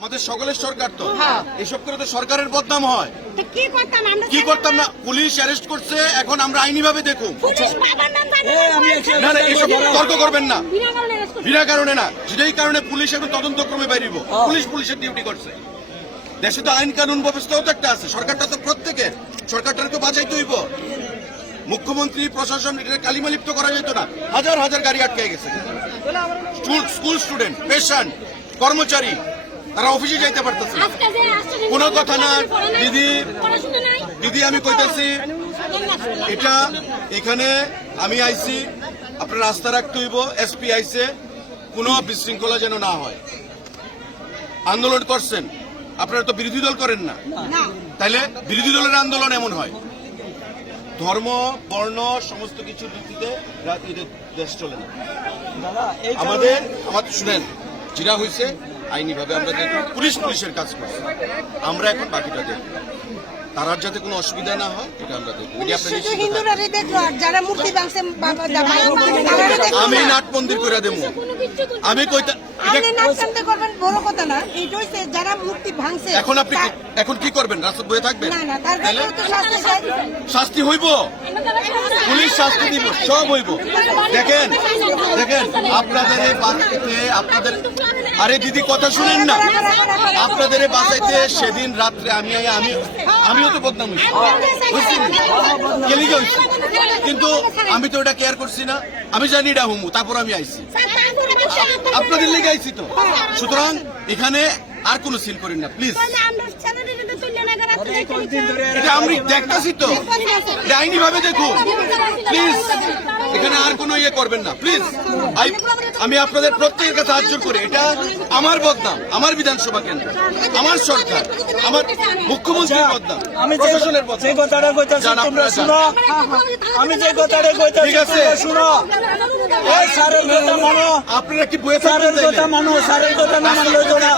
আমাদের সকলের সরকার তো এসব করে তো সরকারের বদনাম হয়। কি করতাম না, পুলিশ অ্যারেস্ট করছে, এখন আমরা আইনি ভাবে দেখুন। না না, এসব তর্ক করবেন না, বিনা কারণে না, যেটাই কারণে পুলিশ এখন তদন্তক্রমে বাইরিব। পুলিশ পুলিশের ডিউটি করছে। দেশে তো আইন কানুন ব্যবস্থাও তো একটা আছে, সরকারটা তো প্রত্যেকের, সরকারটাকে তো বাঁচাইতে হইব। মুখ্যমন্ত্রী প্রশাসন এটা কালিমালিপ্ত করা যেত না। হাজার হাজার গাড়ি আটকে গেছে, স্কুল স্টুডেন্ট, পেশেন্ট, কর্মচারী, তারা অফিসে যাইতে পারতেছে না। কোনো কথা না দিদি, দিদি আমি কইতেছি, এটা এখানে আমি আইছি, আপনার রাস্তা রাখতে হইব। এসপি আইছে, কোনো বিশৃঙ্খলা যেন না হয়। আন্দোলন করছেন, আপনারা তো বিরোধী দল করেন না, তাইলে বিরোধী দলের আন্দোলন এমন হয়। ধর্ম, বর্ণ, সমস্ত কিছুর ভিত্তিতে দেশ চলে না। আমাদের শুনেন, যেটা হয়েছে আইনি ভাবে আমরা দেখব, পুলিশ পুলিশের কাজ করছে, আমরা এখন বাকিটা দেখব। তার যাতে কোনো অসুবিধা না হয় এটা আমরা দেখব। আমি নাট মন্দির করে দেবো, আমি কইতা এখন আপনি এখন কি করবেন? রাস্তা বয়ে থাকবেন? শাস্তি হইব, পুলিশ শাস্তি দিব, সব হইব। দেখেন দেখেন, আপনাদের এই বাঁচাইতে, আপনাদের, আরে দিদি কথা শুনেন না, আপনাদের এই বাঁচাইতে সেদিন রাত্রে আমিও তো বদনাম হয়েছি, কিন্তু আমি তো ওটা কেয়ার করছি না। আমি জানি এটা হুমু, তারপর আমি আইছি, আপনাদের লেগে আইছি তো। সুতরাং এখানে আর কোনো সিল করেন না প্লিজ। এটা আমি দেখতেছি তো, আইনি ভাবে দেখুন প্লিজ। এখানে আর কোনো ইয়ে করবেন না প্লিজ। আমি আপনাদের প্রত্যেকের কাছে হাত জোর করে, এটা আমার বদনাম, আমার বিধানসভা কেন্দ্র, আমার সরকার, আমার মুখ্যমন্ত্রীর বদনাম, প্রশাসনের বদনাম। আমি যে কথাটা কইতাছি, ঠিক আছে শুনো, আপনারা কি বয়ে থাকবেন? কথা মানো, সারের কথা না মানলে তো না।